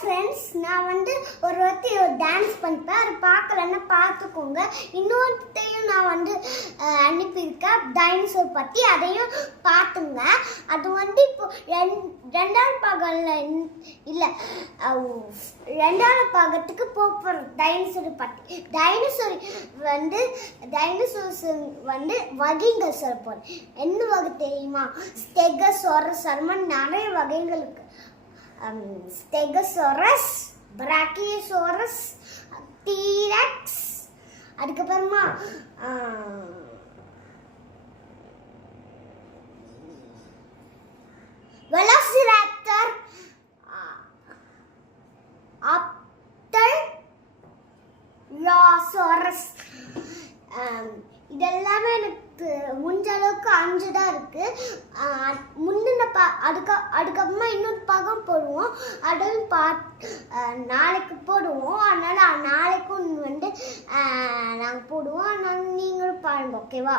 Friends, நான் ஒரு வாட்டி ஒரு டான்ஸ் பண்ணிப்பேன். அது பார்க்கலன்னா பார்த்துக்கோங்க. இன்னொருத்தையும் நான் அனுப்பியிருக்கேன் டைனோசர் பற்றி, அதையும் பார்த்துங்க. அது இப்போ ரெண்டாவது பாகத்தில் இல்லை, ரெண்டாவது பாகத்துக்கு போகிற டைனோசர் பற்றி. டைனோசர்ஸ் வகைகள் சொல்லப்போம். என்ன வகை தெரியுமா? ஸ்டெகோசாரஸ், நிறைய வகைகள் இருக்கு. ஸ்டெகோசாரஸ், பிராக்கியோசாரஸ், டீரெக்ஸ், அதுக்கப்புறமா வெலோசிராப்டர், ஆப்டல்ராசாரஸ். இதெல்லாமே எனக்கு முடிஞ்ச அளவுக்கு 5 தான் இருக்கு. அதுக்கப்புறமா இன்னொரு பாகம் போடுவோம். அதையும் நாளைக்கு போடுவோம். அதனால நாளைக்கும் நாங்கள் போடுவோம். அதனால நீங்களும் பாருங்க, ஓகேவா?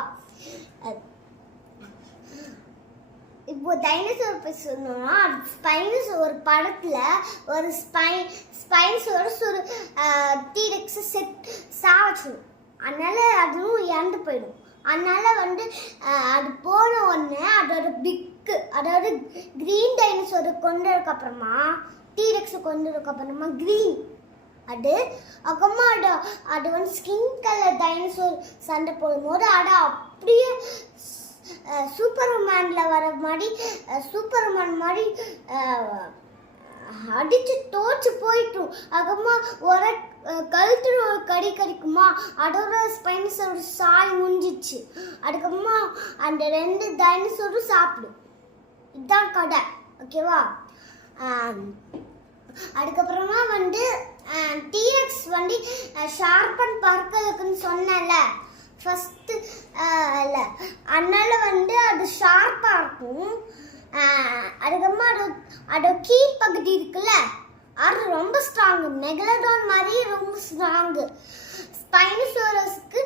இப்போ டைனோசர் பற்றி சொன்னோம்னா, ஸ்பைனோசர் ஒரு படத்துல ஒரு ஸ்பைனோசரஸ் ஒரு டீரெக்ஸை சாவச்சிடும். அதனால அதுவும் இறந்து போயிடும். அதனால அது போன உடனே அதாவது கிரீன் டைனோசரை கொண்டதுக்கு அப்புறமா, டீரெக்ஸை கொண்டதுக்கு அப்புறமா கிரீன் அப்புறமா அது ஸ்கின் கலர் டைனோசர் சண்டை போடும்போது அப்படியே சூப்பர்மேன்ல வர மாதிரி சூப்பர்மேன் மாதிரி அடிச்சு தோச்சு போயிட்டும். அதுக்கப்புறமா ஒரு கழுத்துல ஒரு கடிக்குமா, அதோட ஸ்பைனோசர் சாய் முடிஞ்சிச்சு. அதுக்கப்புறமா அந்த 2 டைனோசரும் சாப்பிடும். இதுதான் கதை, ஓகேவா? அதுக்கப்புறமா டீரெக்ஸ் ஷார்பன் பறக்கிறதுக்குன்னு சொன்னல ஃபர்ஸ்ட், அதனால அது ஷார்ப்பாக இருக்கும். அதுக்கப்புறமா அதோட கீழ் பகுதி இருக்குல்ல, அது ரொம்ப ஸ்ட்ராங்கு. மெகலடான் மாதிரி ரொம்ப ஸ்ட்ராங்கு. ஸ்பைனோசாரஸ்க்கு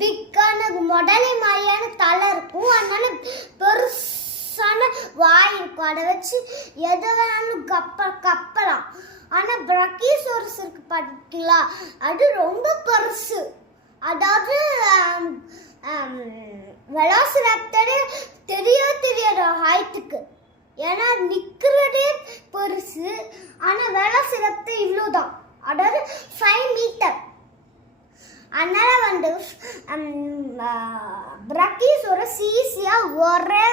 பிக்கான மொடலை மாதிரியான தலை இருக்கும். அதனால பெருசான வாய் இருக்கும். அதை வச்சு எதை வேணாலும் கப்பலாம். ஆனால் பிரக்கியோசாரஸ் இருக்கு பார்த்தீங்களா, அது ரொம்ப பெருசு. அதாவது வெலோசிராப்டர் தெரியாத ஹைட்டுக்கு. ஏன்னா நிற்கிறதே பெருசு. ஆனால் வெலோசிராப்டர் இவ்வளோதான், அதாவது 5 மீட்டர். அதனால பிரக்கியோசாரஸ் ஈஸியாக ஒரே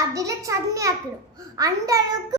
அதில் சட்னி ஆக்கிடும். அந்த அளவுக்கு